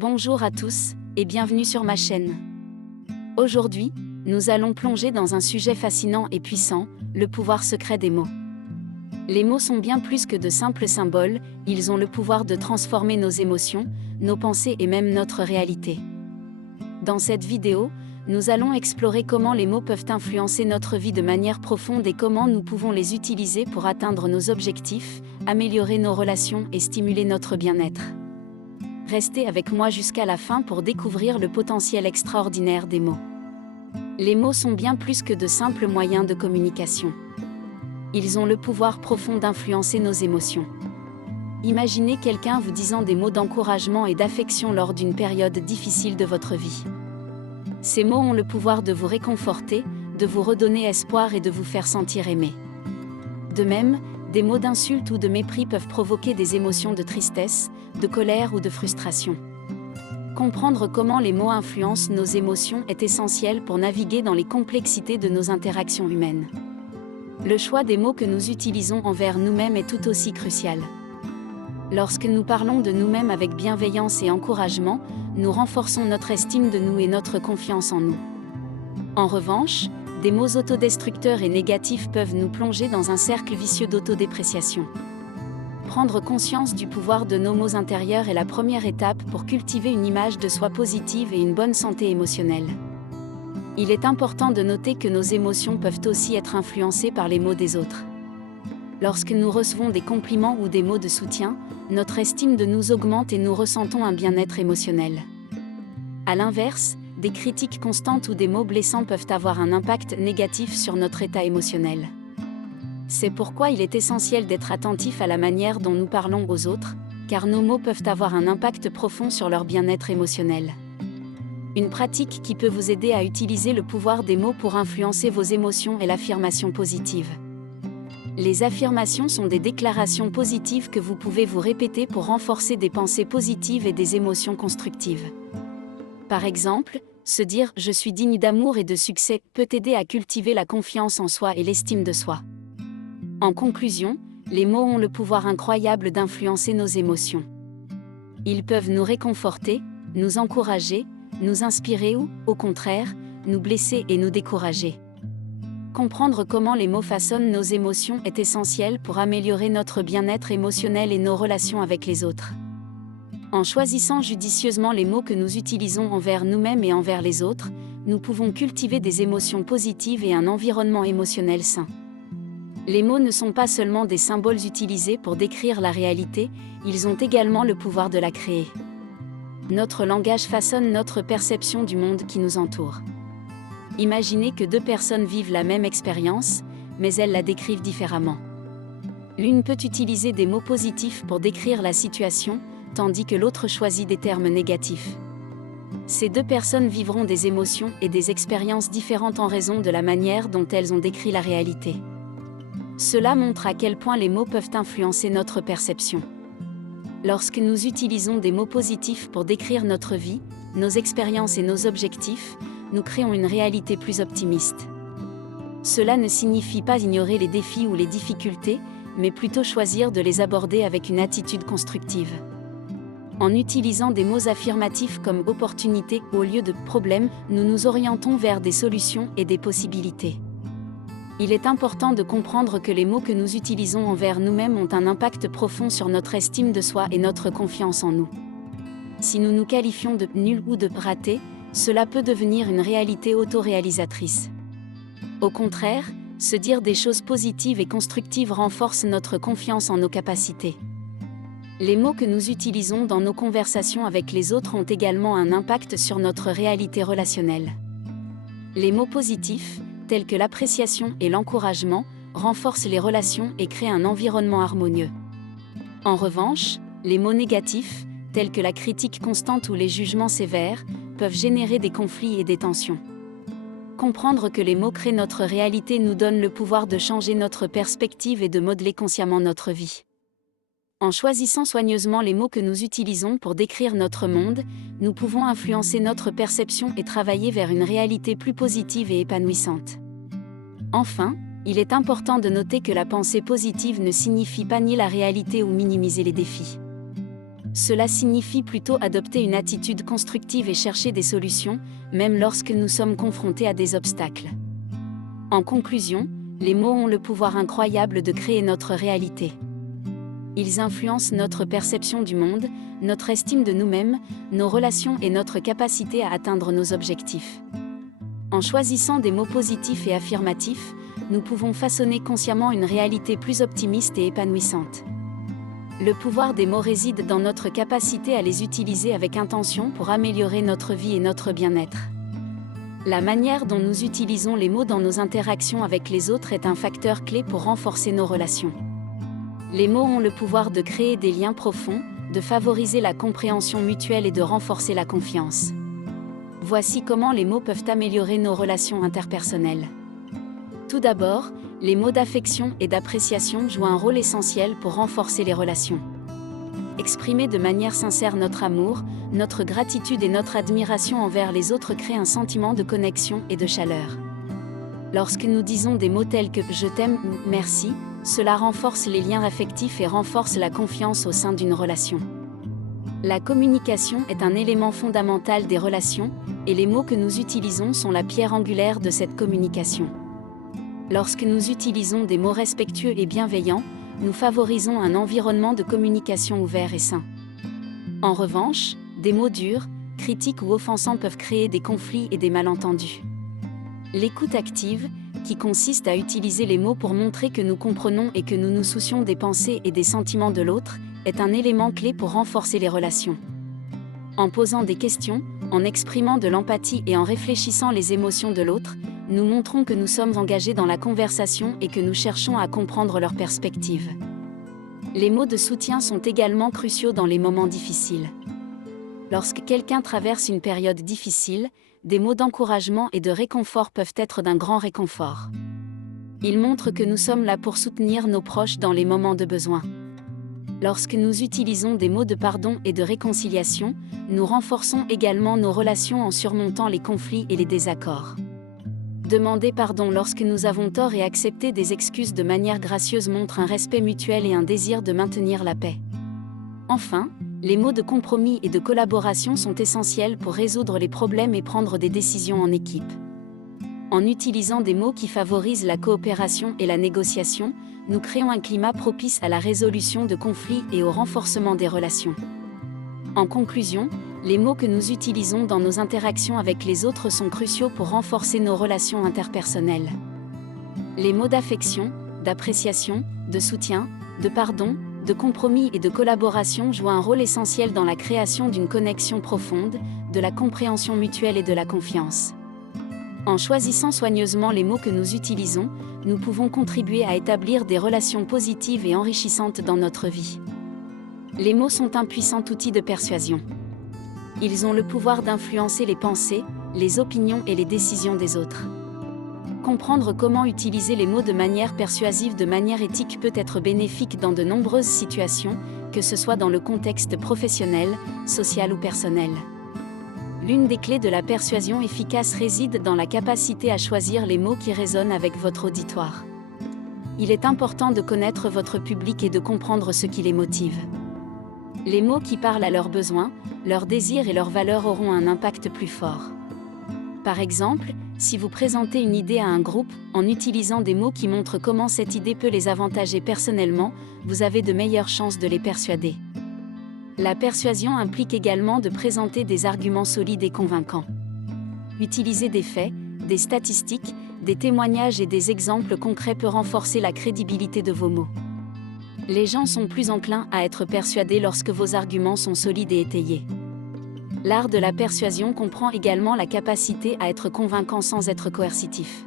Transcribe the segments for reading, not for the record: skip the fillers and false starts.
Bonjour à tous, et bienvenue sur ma chaîne. Aujourd'hui, nous allons plonger dans un sujet fascinant et puissant, le pouvoir secret des mots. Les mots sont bien plus que de simples symboles, ils ont le pouvoir de transformer nos émotions, nos pensées et même notre réalité. Dans cette vidéo, nous allons explorer comment les mots peuvent influencer notre vie de manière profonde et comment nous pouvons les utiliser pour atteindre nos objectifs, améliorer nos relations et stimuler notre bien-être. Restez avec moi jusqu'à la fin pour découvrir le potentiel extraordinaire des mots. Les mots sont bien plus que de simples moyens de communication. Ils ont le pouvoir profond d'influencer nos émotions. Imaginez quelqu'un vous disant des mots d'encouragement et d'affection lors d'une période difficile de votre vie. Ces mots ont le pouvoir de vous réconforter, de vous redonner espoir et de vous faire sentir aimé. De même, des mots d'insulte ou de mépris peuvent provoquer des émotions de tristesse, de colère ou de frustration. Comprendre comment les mots influencent nos émotions est essentiel pour naviguer dans les complexités de nos interactions humaines. Le choix des mots que nous utilisons envers nous-mêmes est tout aussi crucial. Lorsque nous parlons de nous-mêmes avec bienveillance et encouragement, nous renforçons notre estime de nous et notre confiance en nous. En revanche, des mots autodestructeurs et négatifs peuvent nous plonger dans un cercle vicieux d'autodépréciation. Prendre conscience du pouvoir de nos mots intérieurs est la première étape pour cultiver une image de soi positive et une bonne santé émotionnelle. Il est important de noter que nos émotions peuvent aussi être influencées par les mots des autres. Lorsque nous recevons des compliments ou des mots de soutien, notre estime de nous augmente et nous ressentons un bien-être émotionnel. À l'inverse, des critiques constantes ou des mots blessants peuvent avoir un impact négatif sur notre état émotionnel. C'est pourquoi il est essentiel d'être attentif à la manière dont nous parlons aux autres, car nos mots peuvent avoir un impact profond sur leur bien-être émotionnel. Une pratique qui peut vous aider à utiliser le pouvoir des mots pour influencer vos émotions est l'affirmation positive. Les affirmations sont des déclarations positives que vous pouvez vous répéter pour renforcer des pensées positives et des émotions constructives. Par exemple, se dire « je suis digne d'amour et de succès » peut aider à cultiver la confiance en soi et l'estime de soi. En conclusion, les mots ont le pouvoir incroyable d'influencer nos émotions. Ils peuvent nous réconforter, nous encourager, nous inspirer ou, au contraire, nous blesser et nous décourager. Comprendre comment les mots façonnent nos émotions est essentiel pour améliorer notre bien-être émotionnel et nos relations avec les autres. En choisissant judicieusement les mots que nous utilisons envers nous-mêmes et envers les autres, nous pouvons cultiver des émotions positives et un environnement émotionnel sain. Les mots ne sont pas seulement des symboles utilisés pour décrire la réalité, ils ont également le pouvoir de la créer. Notre langage façonne notre perception du monde qui nous entoure. Imaginez que deux personnes vivent la même expérience, mais elles la décrivent différemment. L'une peut utiliser des mots positifs pour décrire la situation, tandis que l'autre choisit des termes négatifs. Ces deux personnes vivront des émotions et des expériences différentes en raison de la manière dont elles ont décrit la réalité. Cela montre à quel point les mots peuvent influencer notre perception. Lorsque nous utilisons des mots positifs pour décrire notre vie, nos expériences et nos objectifs, nous créons une réalité plus optimiste. Cela ne signifie pas ignorer les défis ou les difficultés, mais plutôt choisir de les aborder avec une attitude constructive. En utilisant des mots affirmatifs comme opportunité au lieu de problème, nous nous orientons vers des solutions et des possibilités. Il est important de comprendre que les mots que nous utilisons envers nous-mêmes ont un impact profond sur notre estime de soi et notre confiance en nous. Si nous nous qualifions de nuls ou de ratés, cela peut devenir une réalité autoréalisatrice. Au contraire, se dire des choses positives et constructives renforce notre confiance en nos capacités. Les mots que nous utilisons dans nos conversations avec les autres ont également un impact sur notre réalité relationnelle. Les mots positifs, tels que l'appréciation et l'encouragement, renforcent les relations et créent un environnement harmonieux. En revanche, les mots négatifs, tels que la critique constante ou les jugements sévères, peuvent générer des conflits et des tensions. Comprendre que les mots créent notre réalité nous donne le pouvoir de changer notre perspective et de modeler consciemment notre vie. En choisissant soigneusement les mots que nous utilisons pour décrire notre monde, nous pouvons influencer notre perception et travailler vers une réalité plus positive et épanouissante. Enfin, il est important de noter que la pensée positive ne signifie pas nier la réalité ou minimiser les défis. Cela signifie plutôt adopter une attitude constructive et chercher des solutions, même lorsque nous sommes confrontés à des obstacles. En conclusion, les mots ont le pouvoir incroyable de créer notre réalité. Ils influencent notre perception du monde, notre estime de nous-mêmes, nos relations et notre capacité à atteindre nos objectifs. En choisissant des mots positifs et affirmatifs, nous pouvons façonner consciemment une réalité plus optimiste et épanouissante. Le pouvoir des mots réside dans notre capacité à les utiliser avec intention pour améliorer notre vie et notre bien-être. La manière dont nous utilisons les mots dans nos interactions avec les autres est un facteur clé pour renforcer nos relations. Les mots ont le pouvoir de créer des liens profonds, de favoriser la compréhension mutuelle et de renforcer la confiance. Voici comment les mots peuvent améliorer nos relations interpersonnelles. Tout d'abord, les mots d'affection et d'appréciation jouent un rôle essentiel pour renforcer les relations. Exprimer de manière sincère notre amour, notre gratitude et notre admiration envers les autres crée un sentiment de connexion et de chaleur. Lorsque nous disons des mots tels que « je t'aime » ou « merci », cela renforce les liens affectifs et renforce la confiance au sein d'une relation. La communication est un élément fondamental des relations, et les mots que nous utilisons sont la pierre angulaire de cette communication. Lorsque nous utilisons des mots respectueux et bienveillants, nous favorisons un environnement de communication ouvert et sain. En revanche, des mots durs, critiques ou offensants peuvent créer des conflits et des malentendus. L'écoute active, qui consiste à utiliser les mots pour montrer que nous comprenons et que nous nous soucions des pensées et des sentiments de l'autre, est un élément clé pour renforcer les relations. En posant des questions, en exprimant de l'empathie et en réfléchissant les émotions de l'autre, nous montrons que nous sommes engagés dans la conversation et que nous cherchons à comprendre leur perspective. Les mots de soutien sont également cruciaux dans les moments difficiles. Lorsque quelqu'un traverse une période difficile, des mots d'encouragement et de réconfort peuvent être d'un grand réconfort. Ils montrent que nous sommes là pour soutenir nos proches dans les moments de besoin. Lorsque nous utilisons des mots de pardon et de réconciliation, nous renforçons également nos relations en surmontant les conflits et les désaccords. Demander pardon lorsque nous avons tort et accepter des excuses de manière gracieuse montre un respect mutuel et un désir de maintenir la paix. Enfin, les mots de compromis et de collaboration sont essentiels pour résoudre les problèmes et prendre des décisions en équipe. En utilisant des mots qui favorisent la coopération et la négociation, nous créons un climat propice à la résolution de conflits et au renforcement des relations. En conclusion, les mots que nous utilisons dans nos interactions avec les autres sont cruciaux pour renforcer nos relations interpersonnelles. Les mots d'affection, d'appréciation, de soutien, de pardon, de compromis et de collaboration jouent un rôle essentiel dans la création d'une connexion profonde, de la compréhension mutuelle et de la confiance. En choisissant soigneusement les mots que nous utilisons, nous pouvons contribuer à établir des relations positives et enrichissantes dans notre vie. Les mots sont un puissant outil de persuasion. Ils ont le pouvoir d'influencer les pensées, les opinions et les décisions des autres. Comprendre comment utiliser les mots de manière persuasive, de manière éthique peut être bénéfique dans de nombreuses situations, que ce soit dans le contexte professionnel, social ou personnel. L'une des clés de la persuasion efficace réside dans la capacité à choisir les mots qui résonnent avec votre auditoire. Il est important de connaître votre public et de comprendre ce qui les motive. Les mots qui parlent à leurs besoins, leurs désirs et leurs valeurs auront un impact plus fort. Par exemple, si vous présentez une idée à un groupe, en utilisant des mots qui montrent comment cette idée peut les avantager personnellement, vous avez de meilleures chances de les persuader. La persuasion implique également de présenter des arguments solides et convaincants. Utiliser des faits, des statistiques, des témoignages et des exemples concrets peut renforcer la crédibilité de vos mots. Les gens sont plus enclins à être persuadés lorsque vos arguments sont solides et étayés. L'art de la persuasion comprend également la capacité à être convaincant sans être coercitif.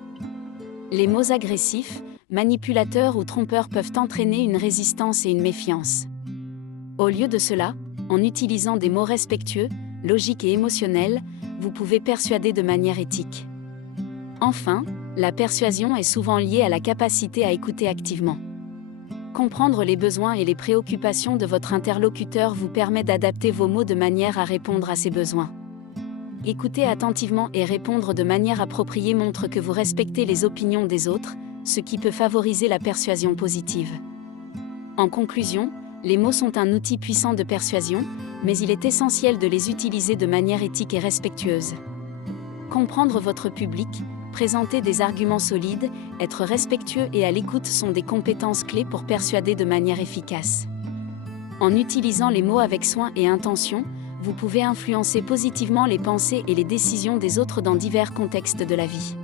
Les mots agressifs, manipulateurs ou trompeurs peuvent entraîner une résistance et une méfiance. Au lieu de cela, en utilisant des mots respectueux, logiques et émotionnels, vous pouvez persuader de manière éthique. Enfin, la persuasion est souvent liée à la capacité à écouter activement. Comprendre les besoins et les préoccupations de votre interlocuteur vous permet d'adapter vos mots de manière à répondre à ses besoins. Écouter attentivement et répondre de manière appropriée montre que vous respectez les opinions des autres, ce qui peut favoriser la persuasion positive. En conclusion, Les mots sont un outil puissant de persuasion, mais il est essentiel de les utiliser de manière éthique et respectueuse. Comprendre votre public, présenter des arguments solides, être respectueux et à l'écoute sont des compétences clés pour persuader de manière efficace. En utilisant les mots avec soin et intention, vous pouvez influencer positivement les pensées et les décisions des autres dans divers contextes de la vie.